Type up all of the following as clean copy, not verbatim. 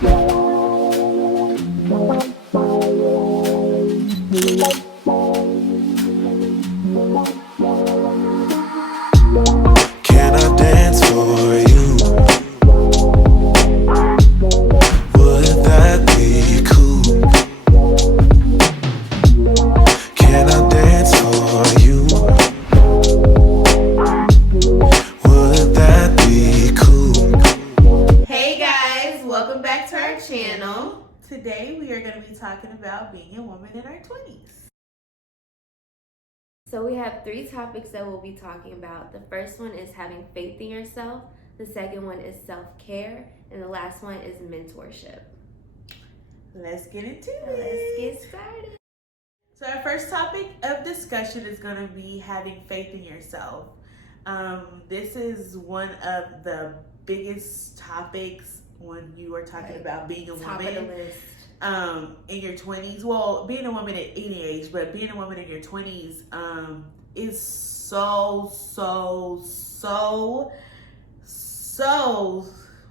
Can I dance for you? Would that be cool? Can I dance for you? Would that be cool? Hey guys, welcome back to our channel. Today we are going to be talking about being a woman in our 20s. So we have 3 topics that we'll be talking about. The first one is having faith in yourself. The second one is self-care. And the last one is mentorship. Let's get into Let's it. get started. So our first topic of discussion is going to be having faith in yourself. This is one of the biggest topics when you are talking about being a Top woman. of the list. In your 20s, well, being a woman at any age, but being a woman in your 20s is so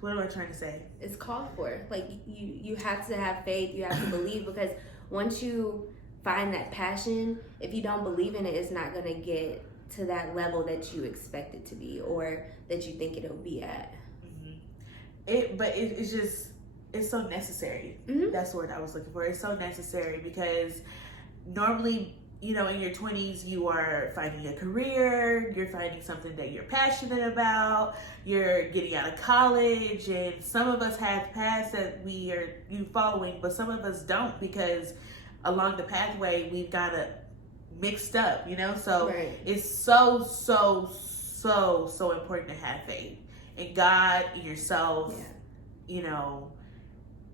what am I trying to say? It's called for. Like you have to have faith, you have to believe, because once you find that passion, if you don't believe in it, it's not gonna get to that level that you expect it to be or that you think it'll be at. It's so necessary. Mm-hmm. That's the word I was looking for. It's so necessary because normally, in your 20s, you are finding a career, you're finding something that you're passionate about, you're getting out of college, and some of us have paths that we are following, but some of us don't because along the pathway, we've got it mixed up, So Right. It's so important to have faith in God, in yourself,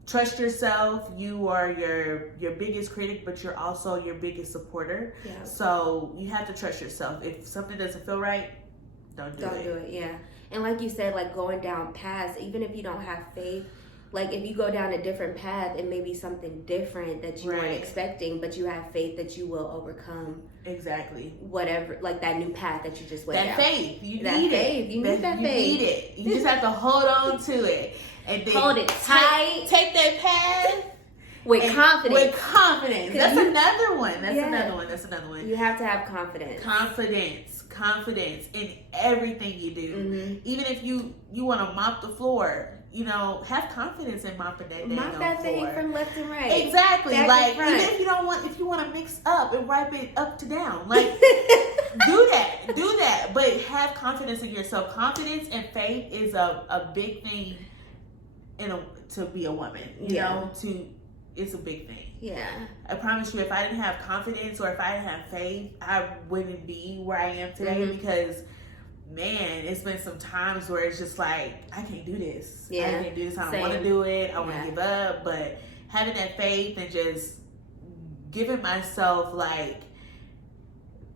Trust yourself. You are your biggest critic, but you're also your biggest supporter. Yeah. So you have to trust yourself. If something doesn't feel right, don't do it. Yeah. And like you said, like going down paths, even if you don't have faith, like if you go down a different path, it may be something different that you weren't expecting, but you have faith that you will overcome. Exactly. Whatever, like that new path that you just went down. That faith. You that need faith. it. You need that faith. You need it. You just have to hold on to it. And then hold it tight. Take that path. With confidence. That's another one. That's another one. You have to have confidence. Confidence in everything you do. Mm-hmm. Even if you want to mop the floor, have confidence in mopping that thing. Mop that thing from left and right. Exactly. Back like and front. even if you want to mix up and wipe it up to down, like do that. But have confidence in yourself. Confidence and faith is a big thing to be a woman. It's a big thing. Yeah. I promise you, if I didn't have confidence or if I didn't have faith, I wouldn't be where I am today because, man, it's been some times where it's just like, I can't do this. Yeah. I can't do this. I don't want to do it. I want to give up. But having that faith and just giving myself, like,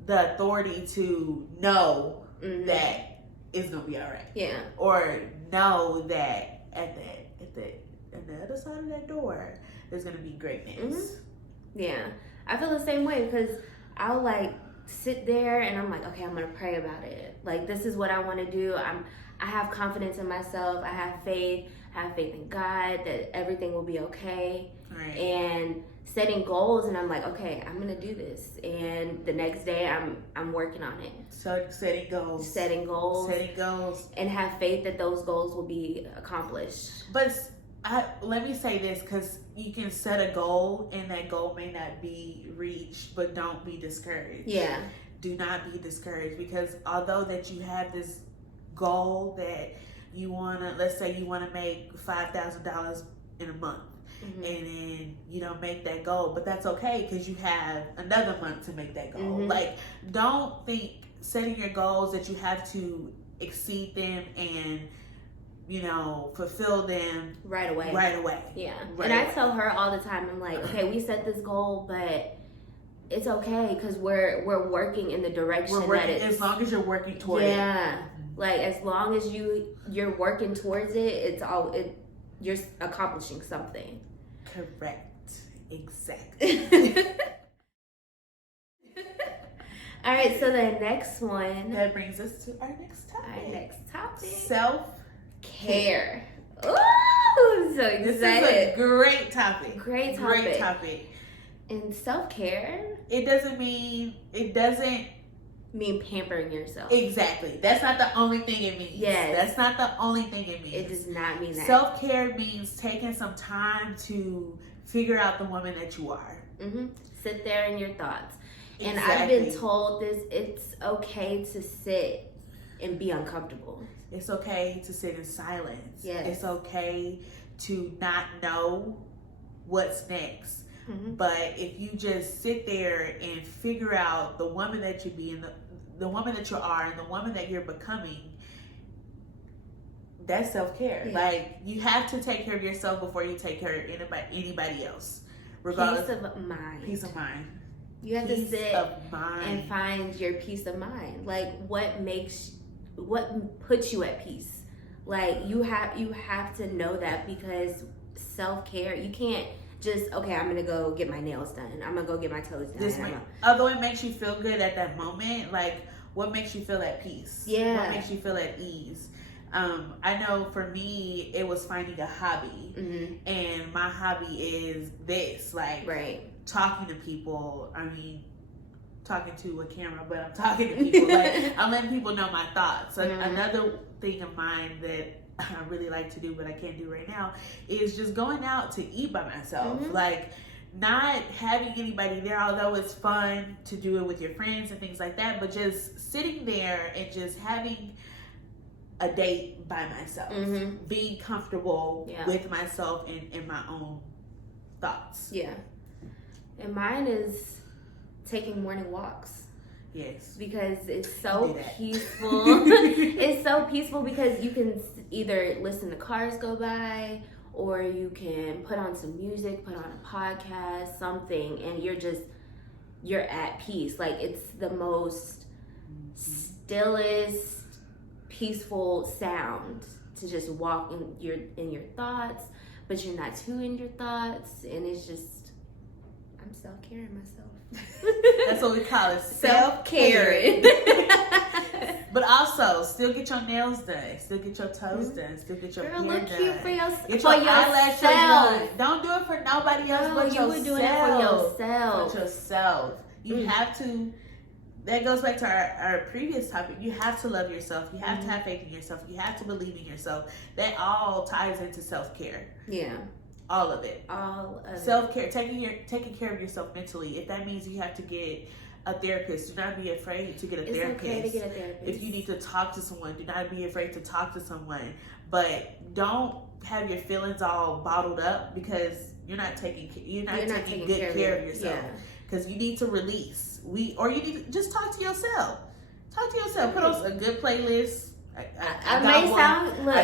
the authority to know that it's going to be all right. Yeah. Or know that at the other side of that door, there's going to be greatness. Yeah. I feel the same way because I'll like sit there and I'm like, okay, I'm going to pray about it. Like, this is what I want to do. I have confidence in myself. I have faith in God that everything will be okay. Right. And setting goals, and I'm like, okay, I'm going to do this. And the next day I'm working on it. So setting goals. And have faith that those goals will be accomplished. But let me say this, because you can set a goal and that goal may not be reached, but don't be discouraged. Yeah. Do not be discouraged, because although that you have this goal that you want to, let's say you want to make $5,000 in a month, and then you don't make that goal, but that's okay because you have another month to make that goal. Like, don't think setting your goals that you have to exceed them and fulfill them right away. Yeah. And I tell her all the time, I'm like, okay, we set this goal, but it's okay because we're working in the direction that it's, as long as you're working toward it. Yeah. Like, as long as you're working towards it, you're accomplishing something. Correct. Exactly. All right, so the next one. That brings us to our next topic. Our next topic. Self-care. Ooh, so excited. This is a great topic. Great topic. And self-care, it doesn't mean pampering yourself. Exactly. That's not the only thing it means. Yes. That's not the only thing it means. It does not mean that. Self-care means taking some time to figure out the woman that you are. Mm-hmm. Sit there in your thoughts. And Exactly. I've been told this, it's okay to sit and be uncomfortable. It's okay to sit in silence. Yes. It's okay to not know what's next. Mm-hmm. But if you just sit there and figure out the woman that you be and the woman that you are and the woman that you're becoming, that's self-care. Yeah. Like, you have to take care of yourself before you take care of anybody else. Regardless. Peace of mind. Peace of mind. You have to sit of mind. and find your peace of mind. Like, what puts you at peace? Like, you have to know that, because self-care, you can't just, okay, I'm gonna go get my nails done. I'm gonna go get my toes done. Although it makes you feel good at that moment, like, what makes you feel at peace? Yeah. What makes you feel at ease? I know for me, it was finding a hobby. Mm-hmm. And my hobby is this, like, right. talking to people. I mean, talking to a camera, but I'm talking to people. Like, I'm letting people know my thoughts. So Mm-hmm. Another thing of mine that I really like to do, but I can't do right now, is just going out to eat by myself. Mm-hmm. Like, not having anybody there, although it's fun to do it with your friends and things like that, but just sitting there and just having a date by myself. Mm-hmm. Being comfortable Yeah. with myself and in my own thoughts. Yeah. And mine is taking morning walks. Yes. Because it's so that. peaceful. It's so peaceful because you can either listen to cars go by, or you can put on some music, put on a podcast, something, and you're at peace. Like, it's the most stillest, peaceful sound to just walk in your thoughts, but you're not too in your thoughts, and it's just, I'm self-caring myself. That's what we call it, self-caring. But also, still get your nails done, still get your toes done, still get your Girl, hair look done. cute for Get your eyelashes done. Don't do it for nobody else but you yourself. were doing it for yourself. For yourself. You have to. That goes back to our previous topic. You have to love yourself. You have to have faith in yourself. You have to believe in yourself. That all ties into self-care. Yeah. All of it. All of Self-care. Taking care of yourself mentally. If that means you have to get a therapist, do not be afraid to get a therapist. It's okay to get a therapist. If you need to talk to someone, do not be afraid to talk to someone. But don't have your feelings all bottled up, because you're not taking good care of yourself. Because you need to release. Or you need to just talk to yourself. Talk to yourself. Put on a good playlist. I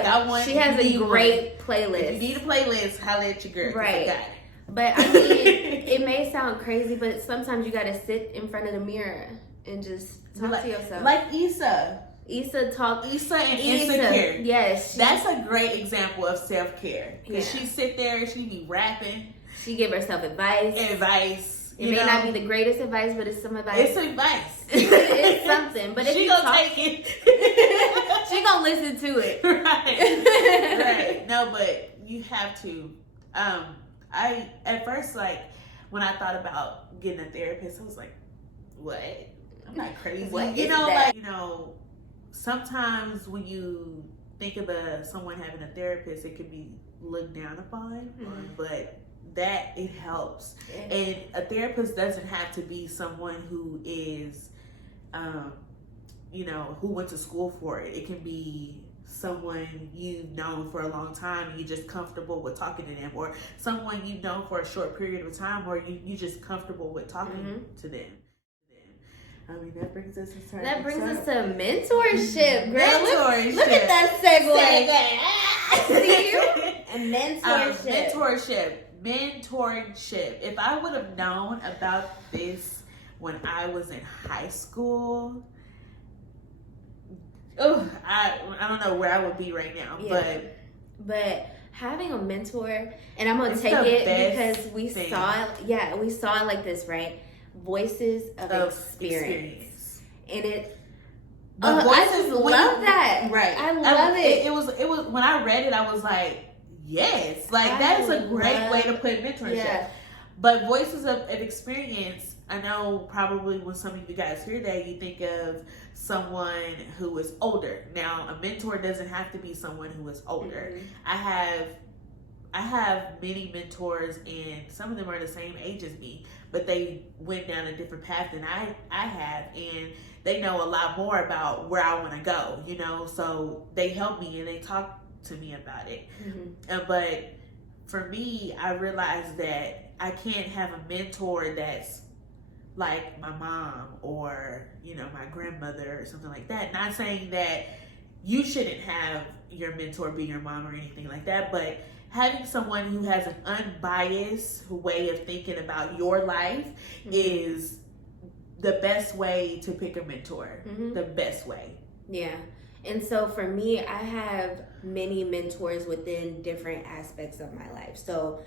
got one. She has a great playlist. If you need a playlist, holla at your girl. Right. I got it. But I mean, it may sound crazy, but sometimes you gotta sit in front of the mirror and just talk to yourself. Like Issa and Insecure. Yes. That's a great example of self-care. Because Yeah. she sit there and she be rapping. She give herself advice. It may not be the greatest advice, but it's some advice. It's advice. It's something. But if she you gonna talk, take it. she gonna listen to it. Right. No, but you have to. I at first, like, when I thought about getting a therapist, I was like, what? I'm not crazy. What you is know, that? like, sometimes when you think of someone having a therapist, it could be looked down upon, but that it helps. Yeah. And a therapist doesn't have to be someone who is, who went to school for it. It can be someone you've known for a long time and you're just comfortable with talking to them, or someone you've known for a short period of time, or you're just comfortable with talking to them. I mean, that brings us to mentorship, girl. Mentorship. Look at that segue. See you? And mentorship. If I would have known about this when I was in high school, I don't know where I would be right now. Yeah. But having a mentor, and I'm gonna take it because we saw it like this, right? Voices of experience. And it I just love that. Right. I love it. It was when I read it, I was like, Yes, like that is a great way to put mentorship. Yeah. But voices of experience, I know probably when some of you guys hear that, you think of someone who is older. Now, a mentor doesn't have to be someone who is older. Mm-hmm. I have many mentors, and some of them are the same age as me, but they went down a different path than I have, and they know a lot more about where I want to go, you know, so they help me and they talk to me about it. Mm-hmm. But for me, I realized that I can't have a mentor that's like my mom or, you know, my grandmother or something like that. Not saying that you shouldn't have your mentor be your mom or anything like that, but having someone who has an unbiased way of thinking about your life is the best way to pick a mentor. The best way. Yeah. And so for me, I have many mentors within different aspects of my life. So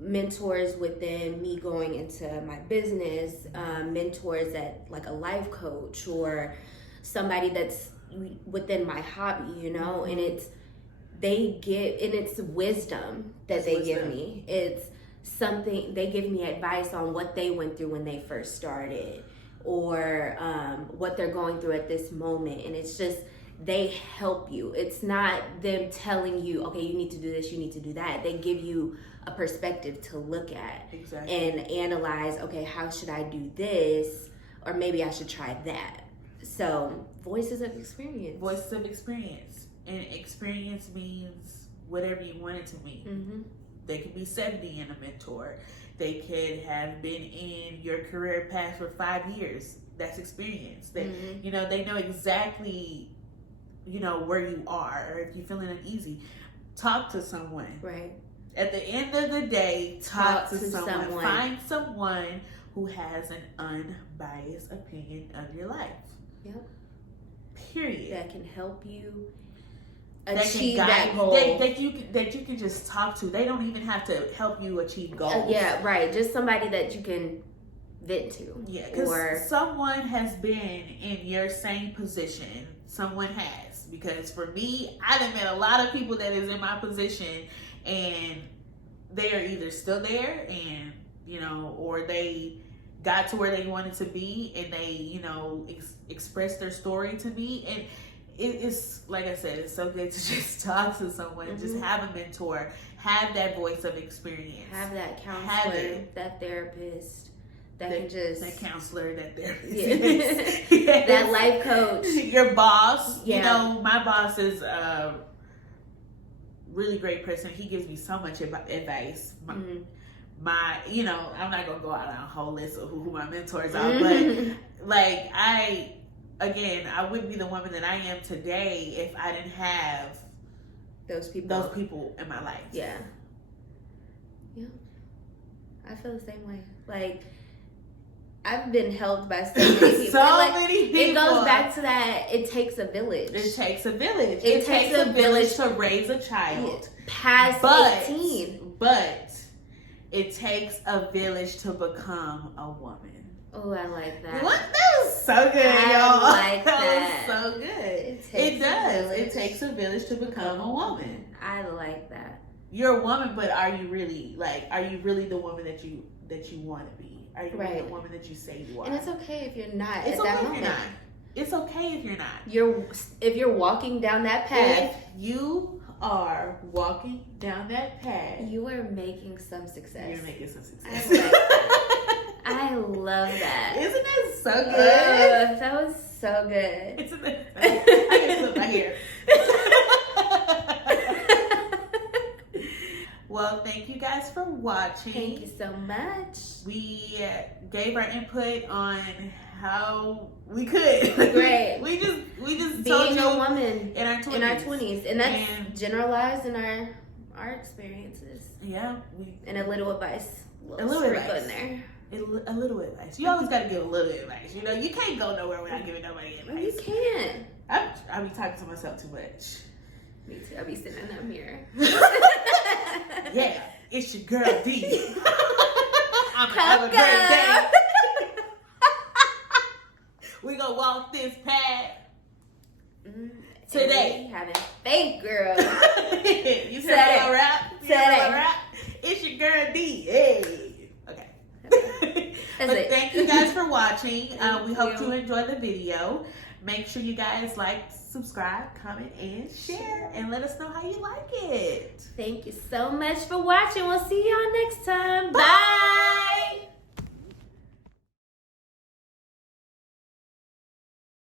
mentors within me going into my business, mentors at like a life coach or somebody that's within my hobby, you know, and it's wisdom that they give me. It's something, they give me advice on what they went through when they first started or what they're going through at this moment. And it's just, they help you. It's not them telling you, okay, you need to do this, you need to do that. They give you a perspective to look at and analyze, okay, how should I do this? Or maybe I should try that. So, voices of experience. Voices of experience. And experience means whatever you want it to mean. They could be 70 and a mentor. They could have been in your career path for 5 years. That's experience. They, you know, they know exactly, you know, where you are, or if you're feeling uneasy, talk to someone. Right. At the end of the day, talk to someone. Find someone who has an unbiased opinion of your life. Yep. Period. That can help you that achieve can that goal. That you can just talk to. They don't even have to help you achieve goals. Yeah, right. Just somebody that you can vent to. Yeah, because someone has been in your same position. Someone has. Because for me, I've met a lot of people that is in my position, and they are either still there, and you know, or they got to where they wanted to be, and they, you know, expressed their story to me. And it's like I said, it's so good to just talk to someone, just have a mentor, have that voice of experience, have that counselor, that therapist, that can just that counselor, that therapist, yes. That life coach, your boss. You know, my boss is a really great person. He gives me so much advice. My, you know, I'm not gonna go out on a whole list of who my mentors are, but like I wouldn't be the woman that I am today if I didn't have those people in my life. Yeah. I feel the same way. Like, I've been helped by so many people. Many people. It goes back to that. It takes a village. It takes a village. It takes a village to raise a child. Past 18. But it takes a village to become a woman. Oh, I like that. What? That was so good, y'all. I like that. That was so good. It does. It takes a village to become a woman. I like that. You're a woman, but are you really the woman that you want to be? Are you really the woman that you say you are? And it's okay if you're not at that moment. It's okay if you're not. If you're walking down that path. If you are walking down that path, you are making some success. You're making some success. I like that. I love that. Isn't that so good? That was so good. Isn't it? I can flip my hair. Well, thank you guys for watching. Thank you so much. We gave our input on how we could. Great. we just being told you a woman in our 20s. And that's generalized in our experiences. Yeah, and a little advice. A little advice in there. A little advice. You always got to give a little advice. You know, you can't go nowhere without giving nobody advice. You can. I be talking to myself too much. Me too. I be sitting in that mirror. Yeah, it's your girl D. I'm gonna have a great day. We gonna walk this path today. Having faith, girl. You said all right. Today. It's your girl D. Hey. Okay. That's But it. thank you guys for watching. Thank We hope you. you enjoyed the video. Make sure you guys like, subscribe, comment, and share, and let us know how you like it. Thank you so much for watching. We'll see y'all next time.